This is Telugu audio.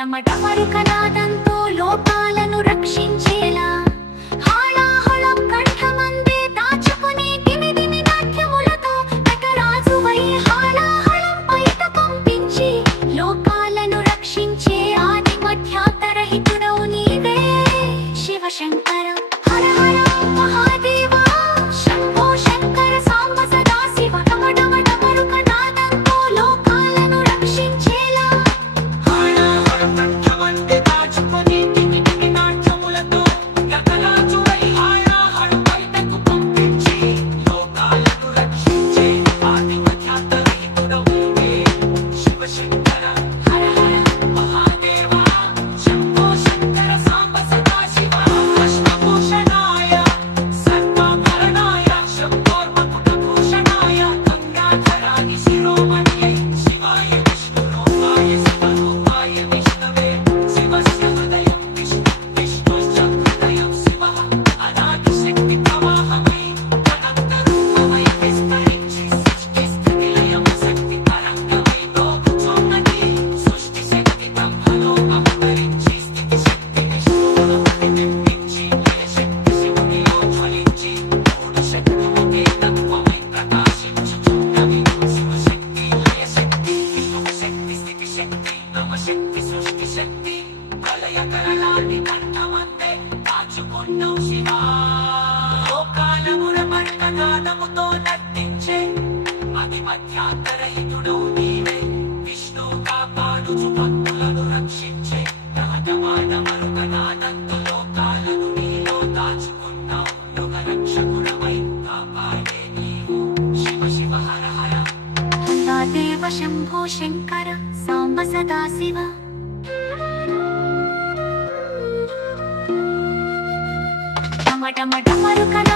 డమరుకనాదంతో లోకాలను రక్షించేలా హాళాహళం కంఠమందే దాచుకుని దిమిదిమి నాట్యములతో నటరాజువై హాళాహళం బయట పంపించి లోకాలను రక్షించే ఆది మధ్యాంతరహితుడవు నీవే శివశంకర హర హర మహాదేవ శంభో శంకర సాంబ సదాశివ డమరుకనాదంతో లోకాలను రక్షించేలా నాదముతో నర్తించే అతి మధ్యాంతరహితుడవు నీవే విష్ణు కాపాడుచు భక్తులను రక్షించే డమరుకనాదంతో లోకాలను నీలో దాచుకున్నావు యుగ రక్షకుడవై కాపాడే నీవు శివ శివ హర హర దేవ శంభో శంకర సాంబ సదాశివ డమరుకనాదంతో